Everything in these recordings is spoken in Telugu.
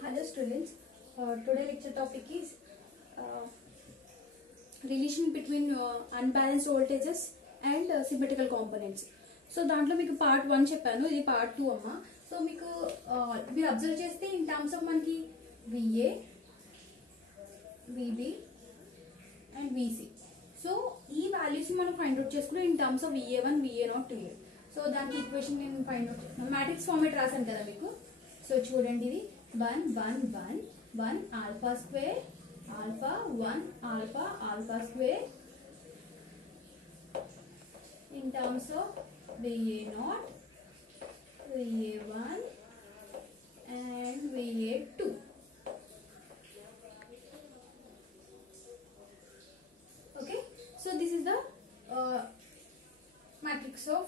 Hello students, today lecture topic is relation between unbalanced voltages and symmetrical components. So దాంట్లో మీకు పార్ట్ 1 చెప్పాను, ఇది పార్ట్ 2 అమ్మా. సో మీకు మీరు అబ్జర్వ్ చేస్తే ఇన్ టర్మ్స్ ఆఫ్ మనకి VA, VB and VC. So ఈ వాల్యూస్ మనం ఫైండ్ అవుట్ చేసుకున్నాం in terms of VA1, VA0, VA. So దానికి ఈక్వేషన్ నేను ఫైండ్ అవుట్ చేస్తాను. మ్యాట్రిక్స్ ఫార్మేట్ రాశాను కదా మీకు. సో చూడండి, ఇది 1 1 1 1 alpha square alpha 1 alpha alpha square in terms of VA0, VA1 and VA2. Okay, so this is the matrix of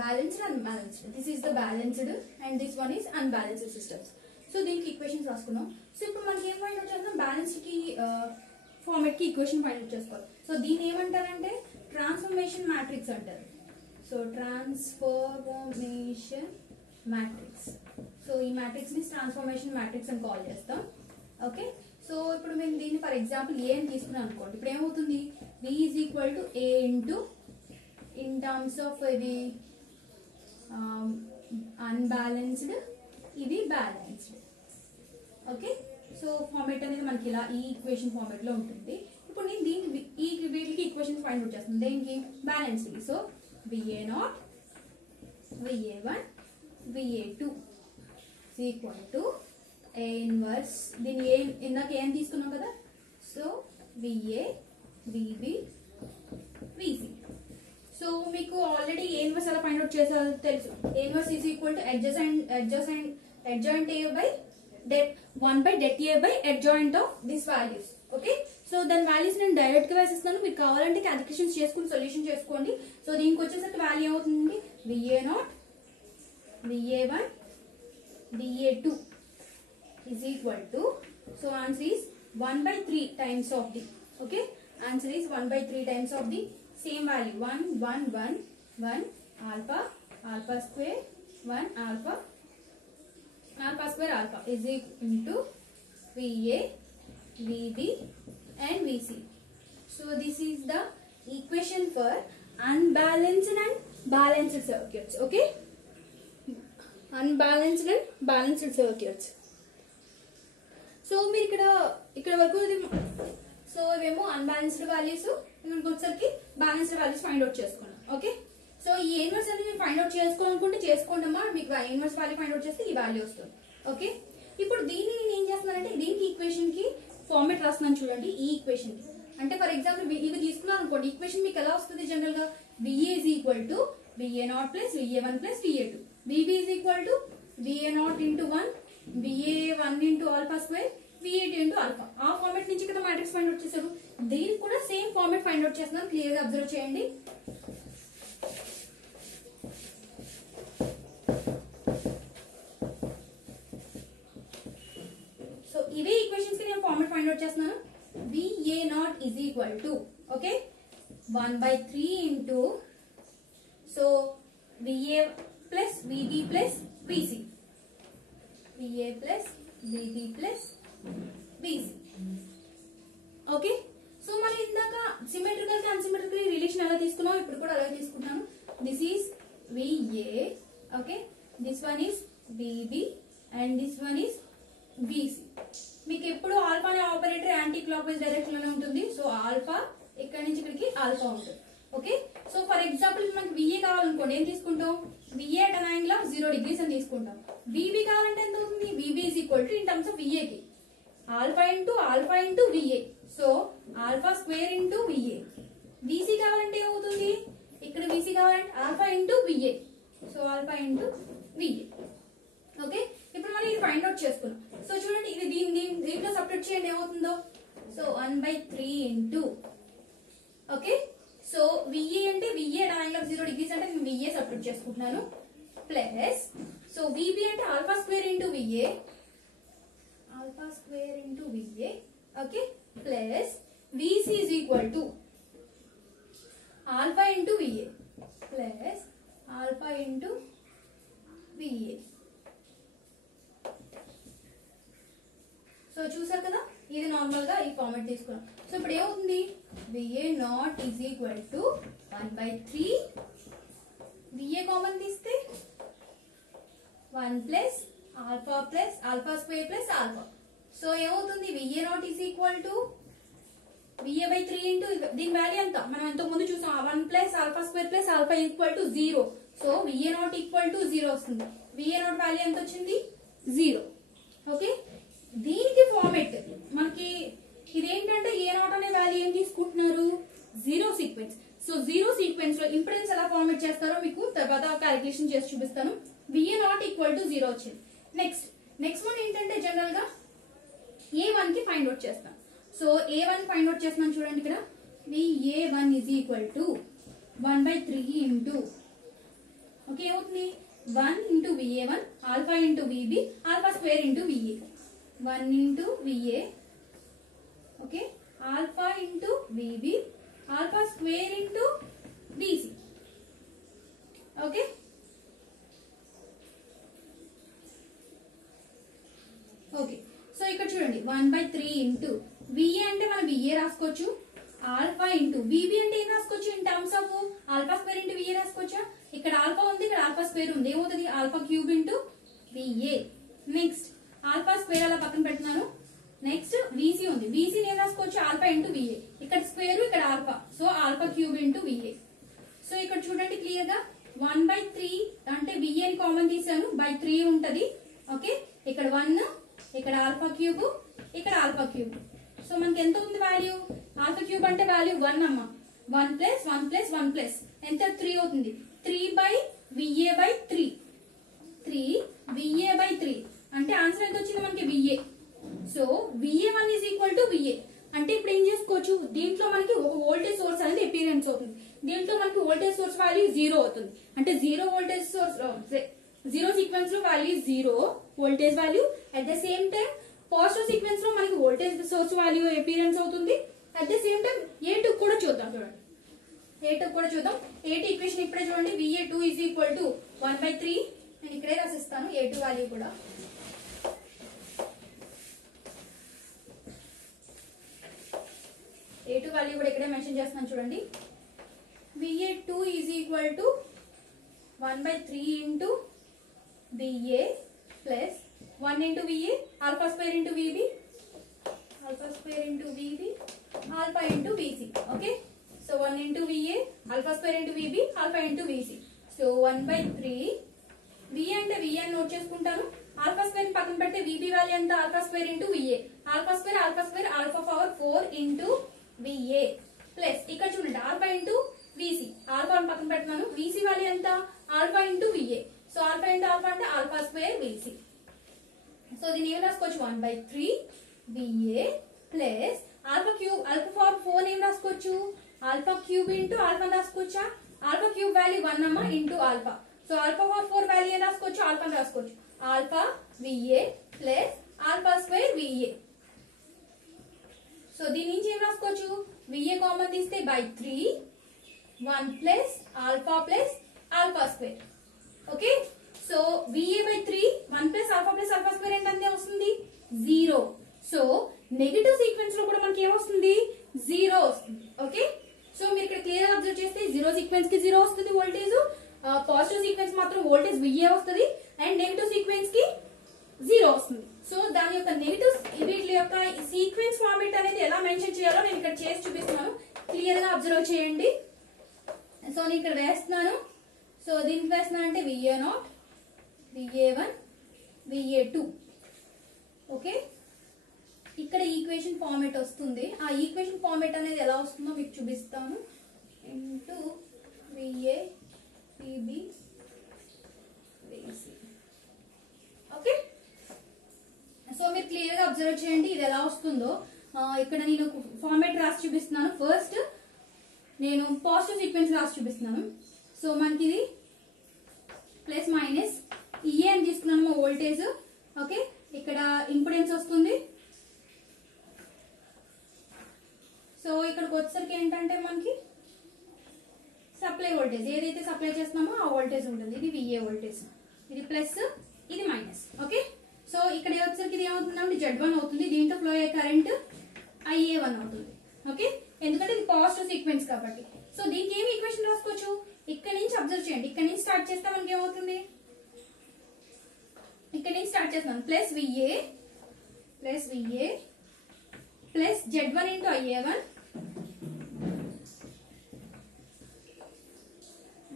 balanced and unbalanced. This is the balanced and this one is unbalanced systems. So దీనికి ఈక్వేషన్స్ రాసుకున్నాం. సో ఇప్పుడు మనకి ఏం ఫైండ్ అవుట్ చేస్తాం, బ్యాలెన్స్డ్ కి ఫార్మేట్ కి ఈక్వేషన్ ఫైండ్ అవుట్ చేసుకోవాలి. సో దీని ఏమంటారంటే ట్రాన్స్ఫర్మేషన్ మ్యాట్రిక్స్ అంటారు. So transformation matrix. సో ఈ మ్యాట్రిక్స్ ని ట్రాన్స్ఫర్మేషన్ మ్యాట్రిక్స్ అని కాల్ చేస్తాం. ఓకే, సో ఇప్పుడు మేము దీన్ని ఫర్ ఎగ్జాంపుల్ ఏ అని తీసుకున్నాం అనుకోండి. ఇప్పుడు ఏమవుతుంది, V is equal to A into in terms of ఇది అన్బ్యాలెన్స్డ్, ఇది బ్యాలెన్స్డ్. ఓకే, సో ఫార్మేట్ అనేది మనకి ఇలా ఈ ఈక్వేషన్ ఫార్మేట్ లో ఉంటుంది. ఇప్పుడు నేను దీన్ని ఈ వీటికి ఈక్వేషన్ ఫైండ్ అవుట్ చేస్తాను. దేనికి, balanced. So VA0, VA1, VA2 is equal to A inverse. దీన్ని ఏ ఇందాక ఏం తీసుకున్నాం కదా. So VA, VB, VC. So మీకు ఆల్రెడీ ఏ ఇన్వర్స్ ఎలా ఫైండ్ అవుట్ చేసారో తెలుసు. ఏ inverse is equal to adjoint A by det 1 by det A by adjoint of these values. Okay, so దాని వాల్యూస్ నేను డైరెక్ట్ గా వేసిస్తాను. మీకు కావాలంటే క్యాలిక్యులేషన్స్ చేసుకుని సొల్యూషన్ చేసుకోండి. సో దీనికి వచ్చేసరికి వాల్యూ ఏమవుతుంది, VA0, VA1, VA2 is equal to, so answer is 1 by 3 times of the, okay, answer is 1 by 3 times of the same value 1 1 1 1 alpha alpha square 1 alpha alpha square alpha is equal into VA, VB and VC. So this is the equation for unbalanced and balanced circuits. Okay, unbalanced and balanced circuits. So మీరు ఇక్కడ వరకు సో ఇవేమో అన్బ్యాలెన్స్డ్ వాల్యూస్, ఇక్కడికి వచ్చేసరికి బ్యాలెన్స్డ్ వాల్యూస్ ఫైండ్ అవుట్ చేసుకున్నాం. ఓకే, సో ఈ ఇన్వర్స్ అనేది మీరు ఫైండ్ అవుట్ చేసుకోవాలనుకుంటే చేసుకోండమ్మా. మీకు ఇన్వర్స్ వాల్యూ ఫైండ్ అవుట్ చేస్తే ఈ వాల్యూ వస్తుంది. ఓకే, ఇప్పుడు దీన్ని నేను ఏం చేస్తున్నానంటే దీనికి ఈక్వేషన్ కి ఫార్మేట్ రాస్తున్నాను. చూడండి, ఈ ఈక్వేషన్ కి అంటే ఫర్ ఎగ్జాంపుల్ ఇవి తీసుకున్నాను అనుకోండి. ఈక్వేషన్ మీకు ఎలా వస్తుంది, జనరల్ గా VA is equal to VA0 plus VA1 plus VA2, VB is equal to VA0 into 1, VA1 into alpha square, VA2 into alpha. ఆ ఫార్మేట్ నుంచి ఇక్కడ మ్యాట్రిక్స్ ఫైండ్ అవుట్ చేశారు. దీనికి కూడా సేమ్ ఫార్మేట్ ఫైండ్ అవుట్ చేస్తున్నాను. క్లియర్ గా అబ్జర్వ్ చేయండి. సో ఇవే ఈక్వేషన్స్ కి నేను ఫార్మేట్ ఫైండ్ అవుట్ చేస్తున్నాను. VA0 is equal to, okay, 1 by 3 into, so VA plus VB plus VC, VA plus VB plus VC. Okay, so మనం ఇందాక సిమెట్రికల్ కి అన్సిమెట్రికల్ రిలేషన్ ఎలా తీసుకున్నాం, ఇప్పుడు కూడా అలాగే తీసుకుంటాను. This is VA, okay, this one is VB and this one is VC. మీకు ఎప్పుడు ఆల్ఫా అనే operator anti clock wise direction లోనే ఉంటుంది. సో ఆల్ఫా ఇక్కడ నుంచి ఇక్కడికి ఆల్ఫా ఉంటుంది. ఓకే, సో ఫర్ ఎగ్జాంపుల్ మనకి VA కావాలనుకోండి, ఏం తీసుకుంటాం, VA at an angle of 0 degrees అని తీసుకుంటాం. VB కావాలంటే ఎంత అవుతుంది, VB is equal to in terms of VA కి alpha into VA, so alpha square into VA. VC కావాలంటే ఏమవుతుంది, ఇక్కడ VC కావాలంటే alpha into VA, so alpha into VA. Okay, ఇప్పుడు మనం ఇది ఫైండ్ అవుట్ చేసుకున్నాం. సో చూడండి, ఇది దీంట్లో సబ్స్టిట్యూట్ చేయండి ఏమవుతుందో. So 1 by 3 into, okay, so VA అంటే VA at an angle of 0 degrees అంటే నేను VA సబ్స్టిట్యూట్ చేసుకుంటున్నాను. ప్లస్, సో VB అంటే alpha square into VA, alpha square into VA. Okay, plus VC is equal to alpha into VA plus alpha into VA. చూసారు కదా, ఇది నార్మల్ గా ఈ ఫార్మాట్ తీసుకున్నాం. సో ఇప్పుడు ఏమవుతుంది, VA not is equal to 1/3 VA common తీస్తే 1 plus alpha square plus alpha. So ఏమవుతుంది, VA not is equal to VA/3 into దీని వాల్యూ ఎంత మనం ఎంతకు ముందు చూసాం, 1 plus alpha square plus alpha equal to 0. So VA not equal to 0 వస్తుంది. VA not వాల్యూ ఎంత వచ్చింది, 0. ఓకే, దీనికి ఫార్మేట్ మనకి ఇదేంటంటే A not అనే వాల్యూ ఏం తీసుకుంటున్నారు, 0 సీక్వెన్స్. సో 0 సీక్వెన్స్ లో ఇంపెడెన్స్ ఎలా ఫార్మేట్ చేస్తారో మీకు తర్వాత క్యాలిక్యులేషన్ చేసి చూపిస్తాను. VA not ఈక్వల్ టు 0 వచ్చింది. నెక్స్ట్ వన్ ఏంటంటే జనరల్ గా A1 కి ఫైండ్ అవుట్ చేస్తాం. సో A1 ఫైండ్ అవుట్ చేస్తున్నాను చూడండి, ఇక్కడ VA1 is equal to 1/3 into okay ఏమవుతుంది 1 into VA1 alpha into VB alpha square into VA 1 into VA okay alpha into VB alpha square into BC. Okay okay so ఇక్కడ చూడండి 1/3 ఇంటూ VA అంటే మనం VA రాసుకోవచ్చు, ఆల్ఫా ఇంటూ VB అంటే ఏం రాసుకోవచ్చు, in terms of alpha square into VA రాసుకోవచ్చా. ఇక్కడ ఆల్ఫా ఉంది, ఇక్కడ ఆల్ఫా స్క్వేర్ ఉంది, ఏమవుతుంది alpha cube into VA. Next alpha square అలా పక్కన పెడుతున్నాను. నెక్స్ట్ VC ఉంది, VC ఏం రాసుకోవచ్చు ఆల్ఫా ఇంటూ VA, ఇక్కడ స్క్వేర్ ఇక్కడ alpha, so alpha cube into VA. So ఇక్కడ చూడండి క్లియర్ గా 1/3 అంటే VA ని కామన్ తీసాను, బై 3 ఉంటది. ఓకే ఇక్కడ 1 ఇక్కడ ఆల్ఫా క్యూబ్ ఇక్కడ ఆల్ఫా క్యూబ్. సో మనకి ఎంత ఉంది వాల్యూ, ఆల్ఫా క్యూబ్ అంటే వాల్యూ 1 అమ్మ, 1 ప్లస్ 1 ప్లస్ 1 ప్లస్ ఎంత 3 అవుతుంది, 3/VA/3 3VA/3 అంటే ఆన్సర్ ఎంత వచ్చింది మనకి VA. So VA1 is equal to VA అంటే ఇప్పుడు ఏం చేసుకోవచ్చు, దీంట్లో మనకి ఒక వోల్టేజ్ సోర్స్ అనేది అపీరెన్స్ అవుతుంది, దీంట్లో మనకి వోల్టేజ్ సోర్స్ వాల్యూ 0 అవుతుంది. అంటే 0 వోల్టేజ్ సోర్స్ 0 సీక్వెన్స్ లో value 0 voltage value, at the same time positive sequence లో మనకి వోల్టేజ్ సోర్స్ వాల్యూ అపీరెన్స్ అవుతుంది. At the same time A2 కూడా చూద్దాం, చూడండి A2 కూడా చూద్దాం. A2 ఈక్వేషన్ ఇప్పుడే చూడండి, VA2 is equal to 1/3 నేను ఇక్కడే రాసిస్తాను A2 వాల్యూ కూడా. A2 వాల్యూ కూడా ఇక్కడే మెన్షన్ చేస్తున్నాను చూడండి. VA2 is equal to 1/3 into VA plus 1 into VA alpha square into VB alpha into VC. Okay, so 1 into VA alpha square into VB alpha into VC. So 1/3 VA అంటే VA నోట్ చేసుకుంటాను, ఆల్ఫా స్క్వేర్ పక్కన పెడితే VB వాల్యూ ఎంత alpha square into VA alpha square alpha power 4 into VA plus ఇక్కడ చూడండి ఆల్ఫా ఇంటూ VC ఆల్ఫా పక్కన పెడుతున్నాను, VC వాల్యూ ఎంత alpha into VA. So alpha into alpha అంటే ఆల్ఫా స్క్వేర్ VC. సో దీన్ని ఏం రాసుకోవచ్చు 1/3 VA plus alpha cube alpha power 4 ఏం రాసుకోవచ్చు ఆల్ఫా క్యూబ్ ఇంటూ ఆల్ఫా రాసుకోవచ్చా, ఆల్ఫా క్యూబ్ వాల్యూ 1 అమ్మ into alpha. So alpha power 4 value ఏం రాసుకోవచ్చు ఆల్ఫా రాసుకోవచ్చు, alpha VA plus alpha square VA. So దీని నుంచి ఏం రాసుకోవచ్చు VA కామన్ తీస్తే by 3 1 plus alpha square. Okay so VA/3 1 plus alpha square అంటే అంతే వస్తుంది 0. సో నెగటివ్ సీక్వెన్స్ లో కూడా మనకి ఏమొస్తుంది 0 వస్తుంది. ఓకే సో మీరు ఇక్కడ క్లియర్ అబ్జర్వ్ చేస్తే 0 సీక్వెన్స్ కి 0 వస్తుంది వోల్టేజ్, పాజిటివ్ సీక్వెన్స్ మాత్రం వోల్టేజ్ VA వస్తుంది, అండ్ నెగటివ్ సీక్వెన్స్ కి 0 వస్తుంది. సో దాని యొక్క నెగటివ్ వీటి యొక్క సీక్వెన్స్ ఫార్మేట్ అనేది ఎలా మెన్షన్ చేయాలో నేను ఇక్కడ చేసి చూపిస్తున్నాను, క్లియర్ గా అబ్జర్వ్ చేయండి. సో నేను ఇక్కడ వేస్తున్నాను, సో దీనికి వేస్తున్నాను అంటే VA0 VA1 VA2. ఓకే ఇక్కడ ఈక్వేషన్ ఫార్మేట్ వస్తుంది, ఆ ఈక్వేషన్ ఫార్మేట్ అనేది ఎలా వస్తుందో మీకు చూపిస్తాను. Into VA VB VC. Okay so మీరు క్లియర్ గా అబ్జర్వ్ చేయండి ఇది ఎలా వస్తుందో. ఇక్కడ నేను ఫార్మేట్ రాసి చూపిస్తున్నాను. ఫస్ట్ నేను పాజిటివ్ సీక్వెన్స్ రాసి చూపిస్తున్నాను. సో మనకి ఇది ప్లస్ మైనస్ EA అని తీసుకున్నాము వోల్టేజ్. ఓకే ఇక్కడ ఇంపిడెన్స్ వస్తుంది. సో ఇక్కడికి వచ్చేసరికి ఏంటంటే మనకి సప్లై వోల్టేజ్ ఏదైతే సప్లై చేస్తున్నామో ఆ వోల్టేజ్ ఉంటుంది, ఇది VA వోల్టేజ్, ఇది ప్లస్ ఇది మైనస్. ఓకే సో ఇక్కడ వచ్చేసరికి ఇది ఏమవుతుందంటే Z1 అవుతుంది, దీంట్లో ఫ్లో అయ్యే కరెంట్ IA1 అవుతుంది. ఓకే, ఎందుకంటే ఇది పాజిటివ్ సీక్వెన్స్ కాబట్టి. సో దీనికి ఏమి ఈక్వేషన్ రాసుకోవచ్చు, ఇక్కడ నుంచి అబ్జర్వ్ చేయండి, ఇక్కడ నుంచి స్టార్ట్ చేస్తే మనకి ఏమవుతుంది, ఇక్కడ నుంచి స్టార్ట్ చేస్తాను plus VA plus Z1 into IA1,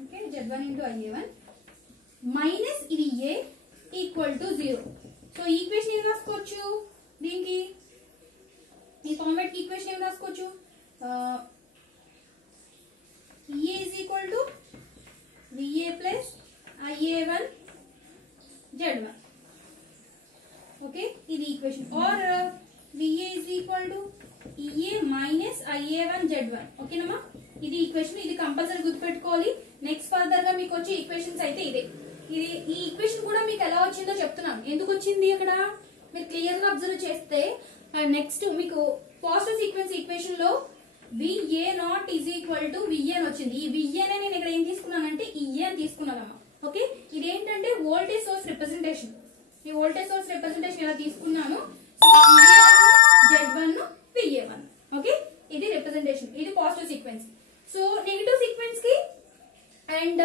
okay, Z1 into IA1 minus ఇది A equal to 0. So equation ఏం రాసుకోవచ్చు, దీనికి ఈ ఫార్మాట్ ఈక్వేషన్ ఏం రాసుకోవచ్చు, EA is equal to VA plus IA1 Z1. Okay, ఇది equation. Or VA is equal to EA minus IA1 Z1. ఓకేనమ్మా, ఇది ఈక్వేషన్. ఇది కంపల్సరీ గుర్తుపెట్టుకోవాలి. నెక్స్ట్ ఫర్దర్ గా మీకు వచ్చే ఈక్వేషన్స్ అయితే ఇదే. ఇది ఈ ఈక్వేషన్ కూడా మీకు ఎలా వచ్చిందో చెప్తున్నాను. ఎందుకు వచ్చింది అక్కడ మీరు క్లియర్ గా అబ్జర్వ్ చేస్తే, నెక్స్ట్ మీకు పాజిటివ్ సీక్వెన్స్ ఈక్వేషన్ లో VA not is equal to VA అని వచ్చింది. ఈ VA నే నేను ఇక్కడ ఏం తీసుకున్నానంటే EA అని తీసుకున్నానమ్మా. ఓకే, ఇది ఏంటంటే వోల్టేజ్ సోర్స్ రిప్రజెంటేషన్. ఈ వోల్టేజ్ సోర్స్ రిప్రజెంటేషన్ ఇలా తీసుకున్నాను. Z1 VA1. ఓకే, ఇది రిప్రజెంటేషన్, ఇది positive sequence. So negative sequence కి అండ్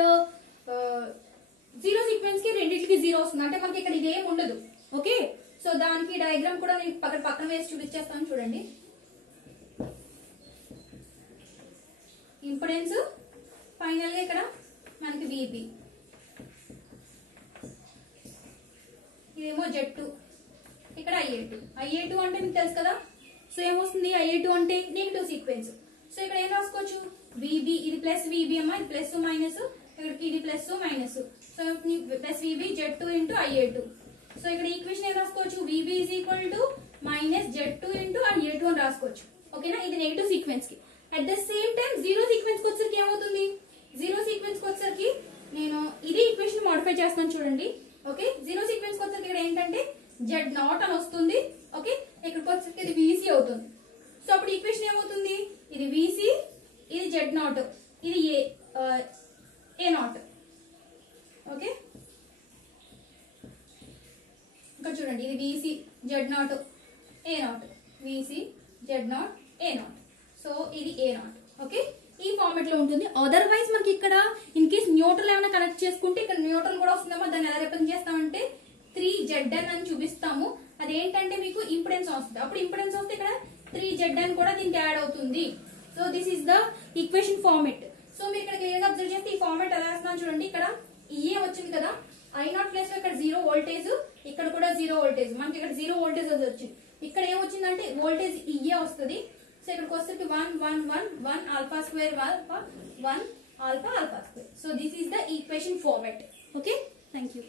జీరో సీక్వెన్స్ కి రెండింటికి 0 వస్తుంది, అంటే మనకి ఇక్కడ ఇదేం ఉండదు. ఓకే, సో దానికి డయాగ్రామ్ కూడా నేను పక్కన వేసి చూపించేస్తాను చూడండి. ఇంపెడెన్స్ ఫైనల్ గా ఇక్కడ మనకి VB, ఇదేమో Z2, ఇక్కడ IA2 అంటే మీకు తెలుసు కదా. సో ఏమొస్తుంది, IA2 అంటే నెగిటివ్ సీక్వెన్స్. సో ఇక్కడ ఏం రాసుకోవచ్చు, VB, ఇది ప్లస్ VB అమ్మా, ఇది ప్లస్ మైనస్, ఇక్కడికి ఇది plus minus. So plus VB Z2 into IA2. So ఇక్కడ ఈక్వేషన్ ఏం రాసుకోవచ్చు, VB is equal to minus Z2 into IA2 అని రాసుకోవచ్చు. ఓకేనా, ఇది నెగిటివ్ సీక్వెన్స్ కి. At the same time zero sequence కి వచ్చేసరికి ఏమవుతుంది, జీరో సీక్వెన్స్ కి వచ్చేసరికి నేను ఇది ఈక్వేషన్ మోడిఫై చేస్తాను చూడండి. ఓకే, జీరో సీక్వెన్స్ కి వచ్చేసరికి ఇక్కడ ఏంటంటే Z0 అని వస్తుంది. ఓకే, ఇక్కడికి వచ్చేసరికి ఇది VC అవుతుంది. సో అప్పుడు ఈక్వేషన్ ఏమవుతుంది, ఇది VC, ఇది Z0, ఇది A0. ఓకే, ఇక్కడ చూడండి, ఇది VC Z0 A0, VC Z0 A0. So ఇది A0. ఓకే, ఈ ఫార్మాట్ లో ఉంటుంది. అదర్వైజ్ మనకి ఇక్కడ ఇన్ కేస్ న్యూట్రల్ ఏమైనా కనెక్ట్ చేసుకుంటే ఇక్కడ న్యూట్రల్ కూడా వస్తుందమ్మా. దాన్ని ఎలా రిప్రజెంట్ చేస్తామంటే 3ZN అని చూపిస్తాము. అదేంటంటే మీకు ఇంపిడెన్స్ వస్తుంది. అప్పుడు ఇంపిడెన్స్ వస్తే ఇక్కడ 3ZN కూడా దీనికి యాడ్ అవుతుంది. So this is the equation format. So మీరు ఇక్కడ క్లియర్ గా అబ్జర్వ్ చేస్తే ఈ ఫార్మాట్ ఎలా వేస్తున్నాను చూడండి. ఇక్కడ EA వచ్చింది కదా, I0 ప్లేస్ లో ఇక్కడ 0 వోల్టేజ్, ఇక్కడ కూడా 0 వోల్టేజ్, మనకి ఇక్కడ 0 వోల్టేజ్ వచ్చింది. ఇక్కడ ఏమొచ్చిందంటే వోల్టేజ్ EA వస్తుంది. సో ఇక్కడికి వచ్చేసరికి 1 1 1 1 alpha square 1 alpha alpha square. So this is the equation format. Okay, thank you.